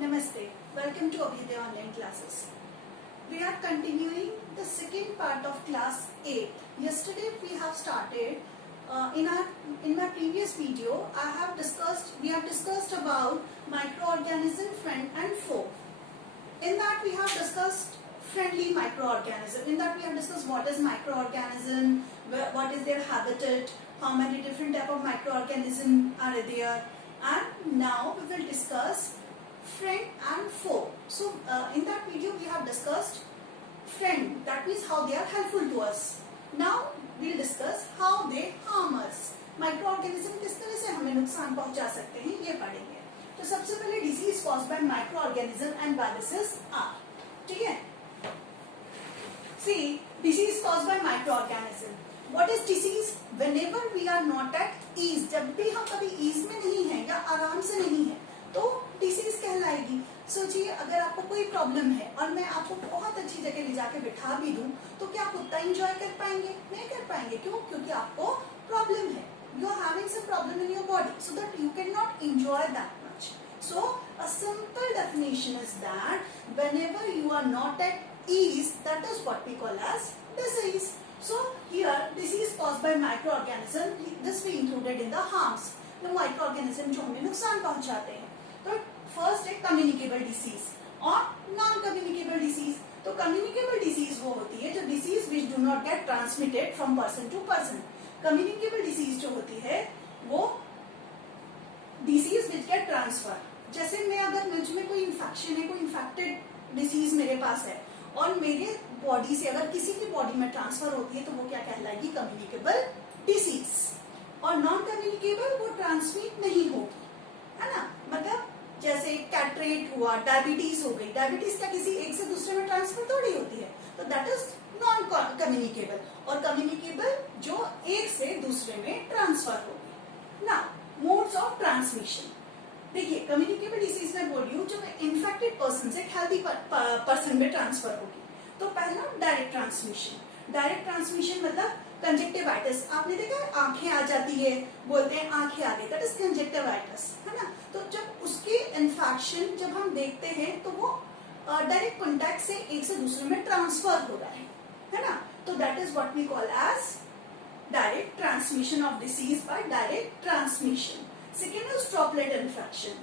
Namaste. Welcome to Abhyuday online classes. We are continuing the second part of class 8. Yesterday we have started in my previous video we have discussed about microorganism, friend and foe. In that we have discussed friendly microorganism. In that we have discussed what is microorganism, what is their habitat, how many different type of microorganism are there, and now we will discuss friend and foe. So in that video we have discussed friend, that means how they are helpful to us. Now we will discuss how they harm us. Microorganism किस तरह से हमें नुकसान पहुंचा सकते हैं ये पढ़ेंगे. तो सबसे पहले disease caused by microorganism and viruses are. ठीक है. See disease caused by microorganism. What is disease? Whenever we are not at ease, जब भी हम कभी ईज में नहीं है या आराम से नहीं है तो डिसीज कहलाएगी. सोचिए अगर आपको कोई प्रॉब्लम है और मैं आपको बहुत अच्छी जगह ले जाके बिठा भी दूं तो क्या आप उतना एंजॉय कर पाएंगे? नहीं कर पाएंगे. क्यों? क्योंकि आपको प्रॉब्लम है. You are having some problem in your body, so that you cannot enjoy that much. So a simple definition is that whenever you are not at ease, that is what we call as disease. So here disease caused by microorganism, this we included in the harms. The microorganism जो हमें नुकसान पहुंचाते हैं. तो first है communicable disease और non communicable disease. तो communicable disease वो होती है जो disease which do not get transmitted from person to person. Communicable disease जो होती है वो डिसीज विच गेट ट्रांसफर. जैसे मैं अगर मुझ में कोई इन्फेक्शन है, कोई इन्फेक्टेड डिसीज मेरे पास है और मेरे बॉडी से अगर किसी की बॉडी में ट्रांसफर होती है तो वो क्या कहलाएगी? Communicable disease. और नॉन कम्युनिकेबल वो ट्रांसमिट नहीं होगी, है ना. मतलब जैसे कैटरेट हुआ, डायबिटीज हो गई. डायबिटीज क्या किसी एक से दूसरे में ट्रांसफर थोड़ी होती है. तो दैट इज नॉन कम्युनिकेबल. और कम्युनिकेबल जो एक से दूसरे में ट्रांसफर होगी. ना मोड्स ऑफ ट्रांसमिशन. देखिए कम्युनिकेबल डिसीज में बोल रही हूँ जो इन्फेक्टेड पर्सन से हेल्दी पर्सन में ट्रांसफर होगी. तो पहला डायरेक्ट ट्रांसमिशन. डायरेक्ट ट्रांसमिशन मतलब कंजक्टिवाइटिस. आपने देखा आंखें आ जाती है, बोलते हैं आंखें आ गई, दैट इज कंजक्टिवाइटिस, है ना. तो जब उसकी इन्फेक्शन जब हम देखते हैं तो वो डायरेक्ट कॉन्टैक्ट से एक से दूसरे में ट्रांसफर हो रहा है ना. तो that is what we call as direct transmission of disease by direct transmission. Second is droplet infection.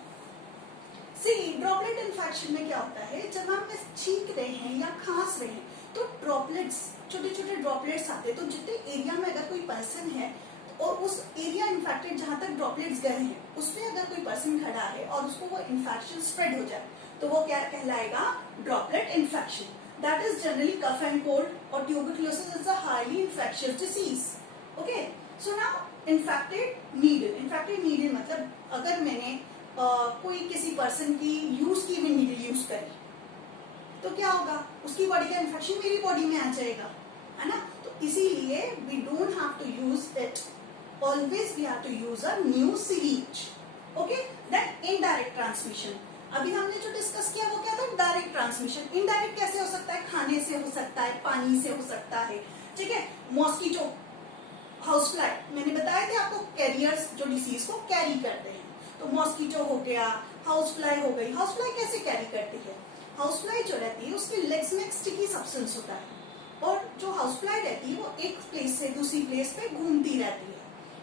See droplet infection में क्या होता है, जब हम छींक रहे हैं या खांस रहे हैं तो ड्रॉपलेट्स, छोटे छोटे ड्रॉपलेट्स आते हैं. तो जितने एरिया में अगर कोई पर्सन है और उस एरिया इन्फेक्टेड जहां तक ड्रॉपलेट्स गए हैं उसमें अगर कोई पर्सन खड़ा है और उसको वो इन्फेक्शन स्प्रेड हो जाए तो वो क्या कहलाएगा? Droplet infection. That is generally cough and cold और tuberculosis is a highly infectious disease. Okay. So now infected needle. Infected needle मतलब अगर मैंने कोई किसी पर्सन की यूज की हुई नीडल यूज करी तो क्या होगा? उसकी बॉडी का इन्फेक्शन मेरी बॉडी में आ जाएगा, है ना. तो इसीलिए we don't have to use it. Always we have to use a new series. Okay. Then indirect transmission. अभी हमने जो डिस्कस किया वो क्या था? Direct transmission. इनडायरेक्ट कैसे हो सकता है? खाने से हो सकता है, पानी से हो सकता है. ठीक है. मॉस्किटो, हाउस फ्लाई, मैंने बताया था आपको कैरियर्स जो डिसीज को कैरी करते हैं. तो मॉस्किटो हो गया, हाउस फ्लाई हो गई. हाउस फ्लाई कैसे कैरी करती है? हाउस फ्लाई जो रहती है उसके लेग्स में एक स्टिकी सब्सटेंस होता है और जो हाउस फ्लाई रहती है वो एक प्लेस से दूसरी प्लेस पे घूमती रहती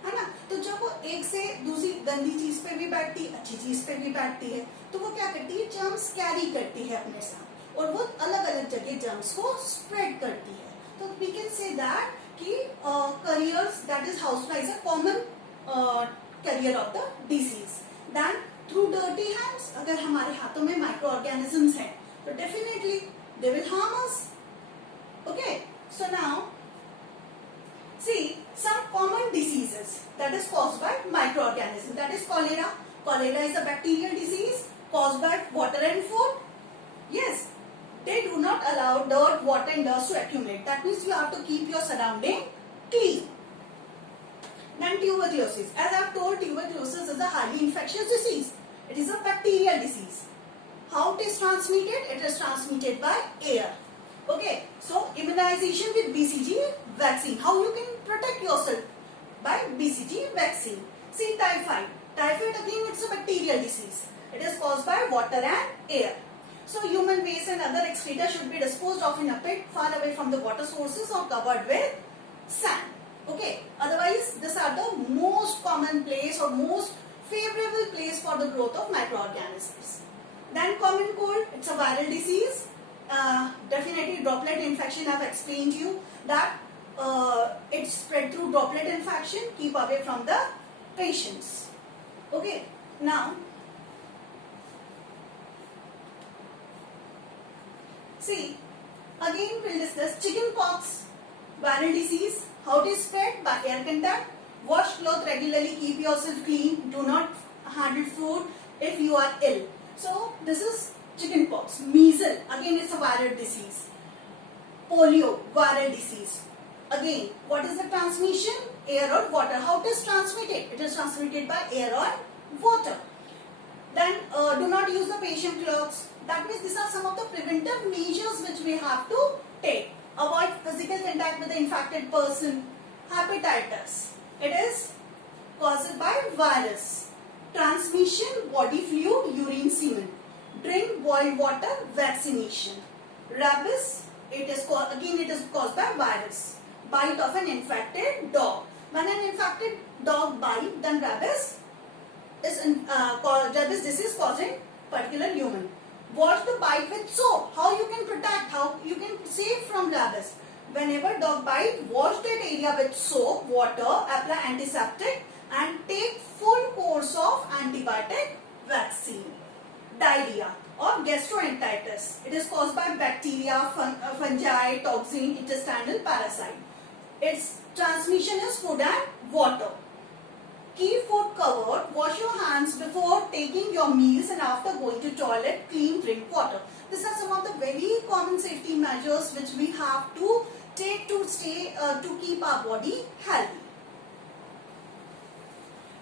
है ना. तो जब वो एक से दूसरी गंदी चीज पे भी बैठती है, अच्छी चीज पे भी बैठती है, तो वो क्या करती है? जर्म्स कैरी करती है अपने साथ और वो अलग अलग जगह जर्म्स को स्प्रेड करती है. तो वी कैन से दैट कि carriers, that is house fly is a common carrier of the disease. Then through dirty hands, अगर हमारे हाथों में माइक्रो ऑर्गेनिजम्स हैं तो definitely they will harm us. Okay. So now see some common diseases that is caused by microorganisms. That is cholera. Cholera is a bacterial disease caused by water and food. Yes, they do not allow dirt, water and dust to accumulate. That means you have to keep your surrounding clean. Then tuberculosis. As I have told, tuberculosis is a highly infectious disease. It is a bacterial disease. How it is transmitted? It is transmitted by air. Okay. So immunization with BCG vaccine. How you can protect yourself? By BCG vaccine. See typhoid. Typhoid again it's a bacterial disease. It is caused by water and air. So human waste and other excreta should be disposed of in a pit far away from the water sources or covered with sand. Okay. Otherwise, these are the most common place or most favorable place for the growth of microorganisms. Then common cold, it's a viral disease. Definitely droplet infection, I have explained to you that it's spread through droplet infection. Keep away from the patients. Okay. Now, see, again we'll discuss chicken pox, viral disease. How it is spread? By air contact. Wash cloth regularly, keep yourself clean, do not handle food if you are ill. So this is chicken pox. Measles, again it's a viral disease. Polio, viral disease. Again, what is the transmission? Air or water. How it is transmitted? It is transmitted by air or water. Then do not use the patient clothes. That means these are some of the preventive measures which we have to take. Avoid physical contact with the infected person. Hepatitis. It is caused by virus. Transmission, body fluid, urine semen. Drink boiled water, vaccination. Rabies, it is caused by virus. Bite of an infected dog. When an infected dog bites, then rabies disease causing particular human. Wash the bite with soap. How you can protect? How you can save from rabies? Whenever dog bite, wash that area with soap, water, apply antiseptic and take full course of antibiotic vaccine. Diarrhea or gastroenteritis. It is caused by bacteria, fungi, toxin, intestinal parasite. Its transmission is food and water. Keep food covered. Wash your hands before taking your meals and after going to toilet. Clean drink water. These are some of the very common safety measures which we have to take to keep our body healthy.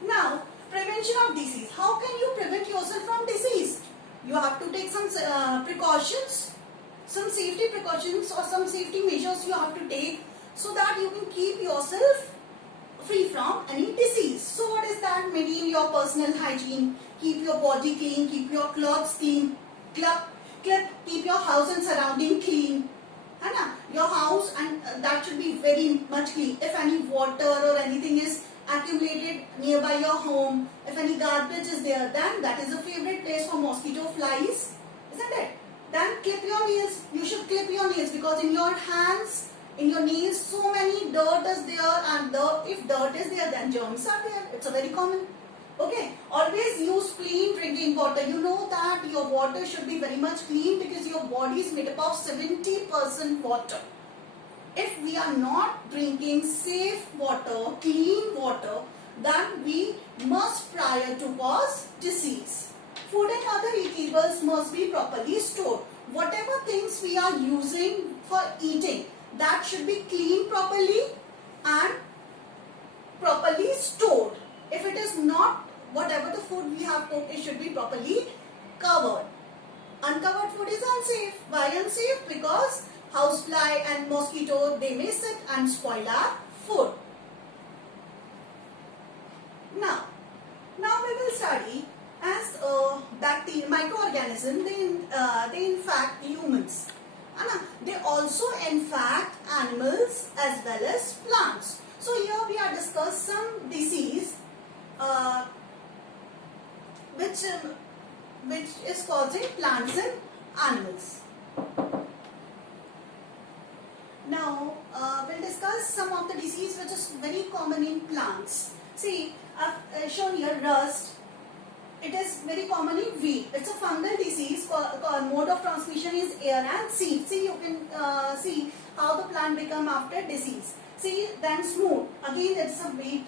Now, prevention of disease. How can you prevent yourself from disease? You have to take some precautions, some safety precautions or some safety measures you have to take so that you can keep yourself free from any disease. So what is that? Maintain your personal hygiene, keep your body clean, keep your clothes clean, keep your house and surrounding clean. Your house and that should be very much clean. If any water or anything is accumulated nearby your home, if any garbage is there, then that is a favorite place for mosquito flies, isn't it? Then clip your nails. You should clip your nails because in your hands, in your nails, so many dirt is there, and if dirt is there, then germs are there. It's a very common. Okay, always use clean drinking water. You know that your water should be very much clean because your body is made up of 70% water. If we are not drinking safe water, clean water, then we must prior to cause disease. Food and other eatables must be properly stored. Whatever things we are using for eating, that should be cleaned properly and properly stored. If it is not, whatever the food we have cooked, it should be properly covered. Uncovered food is unsafe. Why unsafe? Because housefly and mosquito, they may sit and spoil our food. Now we will study as bacteria, microorganisms. They infect humans. They also infect animals as well as plants. So here we are discuss some disease which is causing plants and animals. Now we'll discuss some of the disease which is very common in plants. See, I've shown here rust. It is very common in wheat. It's a fungal disease. Mode of transmission is air and seed. See, you can see how the plant become after disease. See, then smooth. Again, it's a wheat.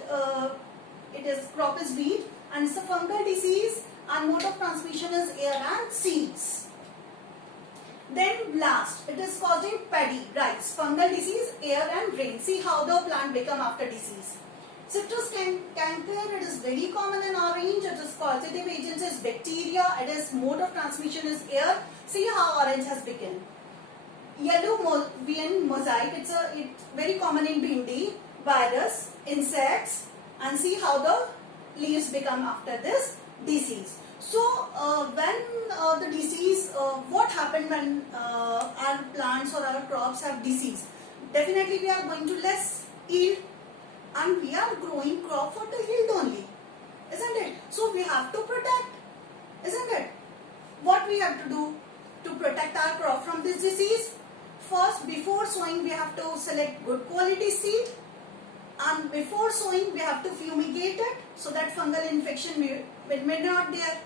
It is crop is wheat, and it's a fungal disease. And mode of transmission is air and seeds. Then blast. It is causing paddy, rice. Fungal disease, air and rain. See how the plant become after disease. Citrus canker, it is very common in orange. It is causative agent is bacteria. It is mode of transmission is air. See how orange has become. Yellow vein mosaic, it's very common in bhindi, virus, insects, and see how the leaves become after this disease. So when the disease, what happened when our plants or our crops have disease? Definitely we are going to less yield, and we are growing crop for the yield only, isn't it? So we have to protect, isn't it? What we have to do to protect our crop from this disease? First, before sowing, we have to select good quality seed, and before sowing, we have to fumigate it so that fungal infection may not there.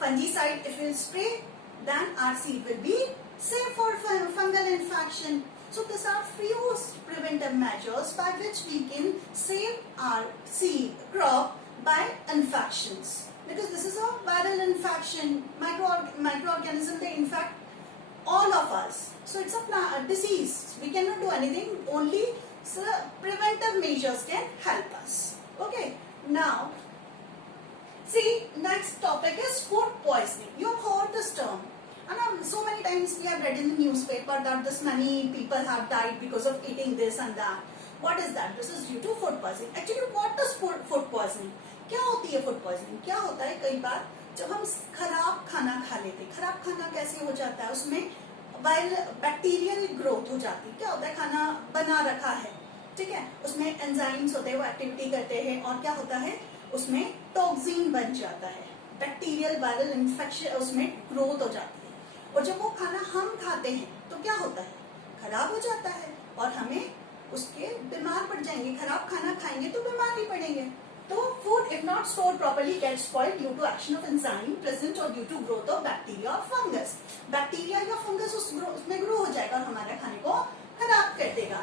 Fungicide, if we spray, then our seed will be safe for fungal infection. So these are few preventive measures by which we can save our seed crop by infections. Because this is a viral infection, microorganism, they infect all of us. So it's a disease. We cannot do anything, only preventive measures can help us. Okay, now see, next topic is food poisoning. You have heard this term, and so many times we have read in the newspaper that this many people have died because of eating this and that. What is that? This is due to food poisoning. Actually, what is food poisoning? क्या होती है food poisoning? क्या होता है, कई बार जब हम खराब खाना खा लेते हैं, खराब खाना कैसे हो जाता है, उसमें बैक्टीरियल ग्रोथ हो जाती है. क्या होता है, खाना बना रखा है, ठीक है, उसमें एंजाइम्स होते हैं, वो एक्टिविटी करते हैं, और क्या होता है, उसमें टॉक्सिन बन जाता है, बैक्टीरियल वायरल इन्फेक्शन उसमें ग्रोथ हो जाती है. और जब वो खाना हम खाते हैं तो क्या होता है, खराब हो जाता है, और हमें उसके बीमार पड़ जाएंगे. खराब खाना खाएंगे तो बीमार ही पड़ेंगे. तो food if not stored properly gets spoiled due to action of enzyme present or due to growth of bacteria or fungus. Bacteria या फंगस उसमें ग्रो हो जाएगा और हमारे खाने को खराब कर देगा.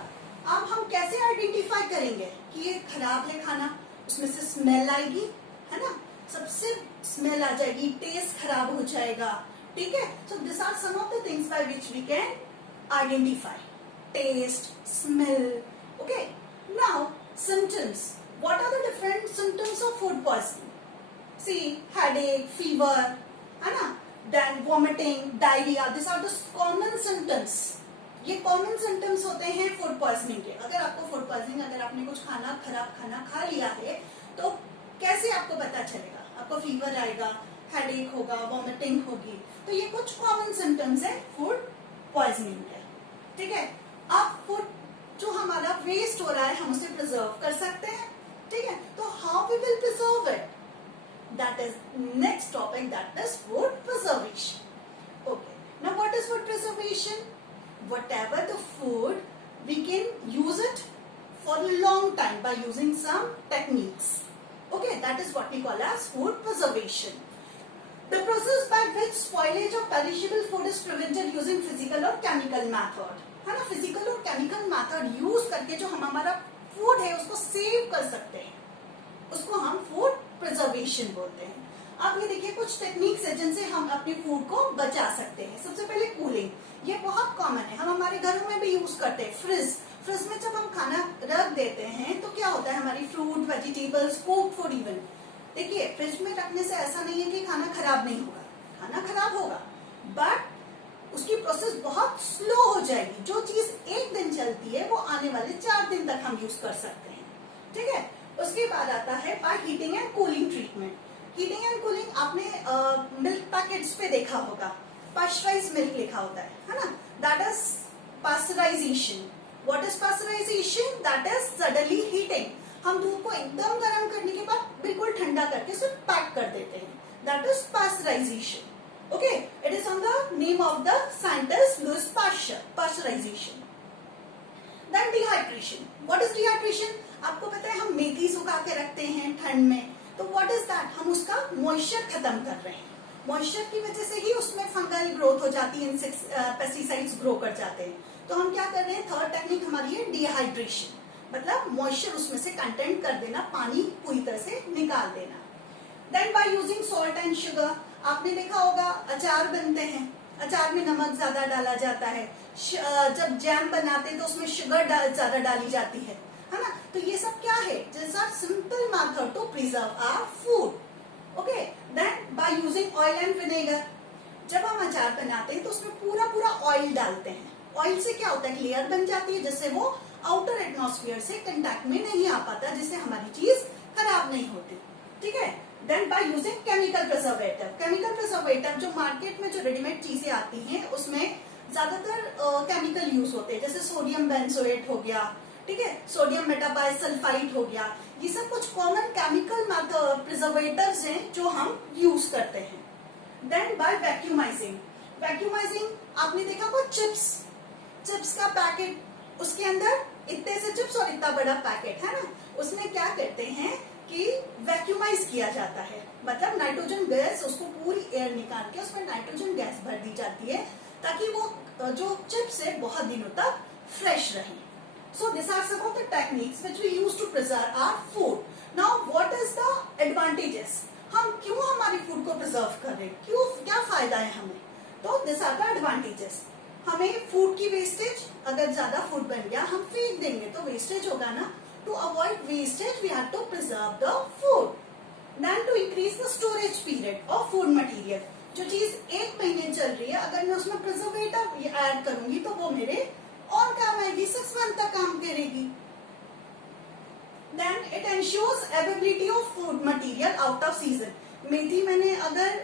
अब हम कैसे आइडेंटिफाई करेंगे कि ये खराब है खाना? उसमें से स्मेल आएगी, है ना, सबसे स्मेल आ जाएगी, टेस्ट खराब हो जाएगा, ठीक है. So this are some of the things by which we can identify taste, smell. Okay, now symptoms. What are the different symptoms of food poisoning? See, headache, fever, है ना, then vomiting, diarrhea. These are the common symptoms. ये common symptoms होते हैं food poisoning के. अगर आपको food poisoning, अगर आपने कुछ खराब खाना खा लिया है, तो कैसे आपको पता चलेगा? आपको fever आएगा, headache होगा, vomiting होगी. तो ये कुछ common symptoms है food poisoning के, ठीक है. अब food जो हमारा वेस्ट हो रहा है, हम उसे प्रिजर्व कर सकते हैं, ठीक है. तो how we will preserve it? That is next topic, that is food preservation. Okay, now what is food preservation? Whatever the food we can use it for a long time by using some techniques. Okay, that is what we call as food preservation. The process by which spoilage of perishable food is prevented using physical or chemical method. है ना, फिजिकल और chemical method use करके जो हम हमारा फूड है उसको सेव कर सकते हैं, उसको हम फूड प्रिजर्वेशन बोलते हैं. अब ये देखिए कुछ टेक्निक्स है जिनसे हम अपने फूड को बचा सकते हैं. सबसे पहले कूलिंग, ये बहुत कॉमन है, हम हमारे घरों में भी यूज करते हैं. फ्रिज में जब हम खाना रख देते हैं तो क्या होता है, हमारी fruit, vegetables, cooked food even, देखिए फ्रिज में रखने से ऐसा नहीं है कि खाना खराब नहीं होगा, खाना खराब होगा, बट उसकी प्रोसेस बहुत स्लो हो जाएगी. जो चीज एक दिन चलती है वो आने वाले 4 दिन तक हम यूज कर सकते हैं, ठीक है. उसके बाद आता है by heating and cooling treatment. Heating and cooling आपने मिल्क पैकेट्स पे देखा होगा, पास्चराइज्ड मिल्क लिखा होता है ना, that is pasteurisation. What is pasteurisation? That is suddenly heating. हम दूध को एकदम गर्म करने के बाद बिल्कुल ठंडा करके उसे पैक कर देते हैं, that is pasteurisation. Okay, it is on the name of the scientist Louis Pasteur, pasteurization. Then dehydration. What is dehydration? आपको पता है हम मेथी सुखा के रखते हैं ठंड में, तो what is that? हम उसका मॉइस्चर खत्म कर रहे हैं. मॉइस्चर की वजह से ही उसमें फंगल ग्रोथ हो जाती है, पेस्टिसाइड्स ग्रो कर जाते हैं. तो हम क्या कर रहे हैं, थर्ड टेक्निक हमारी है डिहाइड्रेशन, मतलब मॉइस्चर उसमें से कंटेंट कर देना, पानी पूरी तरह से निकाल देना. Then by using salt and sugar. आपने देखा होगा अचार बनते हैं, अचार में नमक ज्यादा डाला जाता है, जब जैम बनाते हैं तो उसमें शुगर ज्यादा डाली जाती है ना. तो ये सब क्या है, जैसा simple method to preserve our food. Okay, then by using oil and vinegar. जब हम अचार बनाते हैं तो उसमें पूरा ऑयल डालते हैं. ऑयल से क्या होता है, लेयर बन जाती है जिससे वो आउटर एटमॉस्फेयर से कंटैक्ट में नहीं आ पाता, जिससे हमारी चीज खराब नहीं होती, ठीक है. Then by using chemical preservative. Chemical preservative जो मार्केट में जो रेडीमेड चीजें आती हैं उसमें ज्यादातर केमिकल यूज होते हैं, जैसे सोडियम बेंजोएट हो गया, ठीक है, सोडियम मेटाबाइसल्फाइड हो गया, ये सब कुछ कॉमन केमिकल प्रिजर्वेटिव्स हैं जो हम यूज करते हैं। देन बाय वैक्यूमाइजिंग। वैक्यूमाइजिंग आपने देखा वो चिप्स का पैकेट, उसके अंदर इतने से चिप्स और इतना बड़ा पैकेट है ना, उसमें क्या करते हैं कि वैक्यूमाइज किया जाता है, मतलब नाइट्रोजन गैस, उसको पूरी एयर निकाल के उसमें नाइट्रोजन गैस भर दी जाती है ताकि वो जो चिप्स है बहुत दिनों तक फ्रेश रहे। So this are some of the techniques which we use to preserve our food. Now what is the advantages, हम क्यों हमारी फूड को प्रिजर्व कर रहे हैं, क्यों, क्या फायदा है हमें? तो दिस आर द एडवांटेजेस। हमें फूड की वेस्टेज, अगर ज्यादा फूड बन गया हम फेंक देंगे तो वेस्टेज होगा ना, to avoid wastage we have to preserve the food. Then to increase the storage period of food material, जो चीज 1 महीने चल रही है अगर मैं उसमें प्रिजर्वेटिव ऐड करूंगी तो वो मेरे और काम आएगी, 6 मंथ तक काम करेगी। Then it ensures availability of food material out of season। मेथी मैंने अगर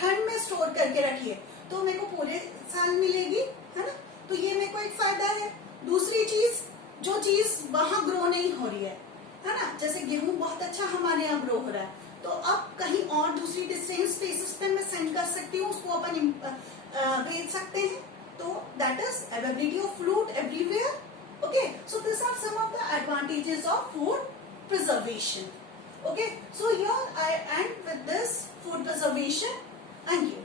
ठंड में स्टोर करके रखी है तो मेरे को पूरे साल मिलेगी, है ना, तो ये मेरे को एक फायदा है। दूसरी चीज, जो चीज वहां ग्रो नहीं हो रही है ना, जैसे गेहूं बहुत अच्छा हमारे यहाँ ग्रो हो रहा है तो अब कहीं और दूसरी डिस्टेंस स्पेसेस पे मैं सेंड कर सकती हूँ, उसको अपन बेच सकते हैं, तो that is availability of food everywhere. Okay, so this are some of the advantages of food preservation. Okay, so here I end with this food preservation and you.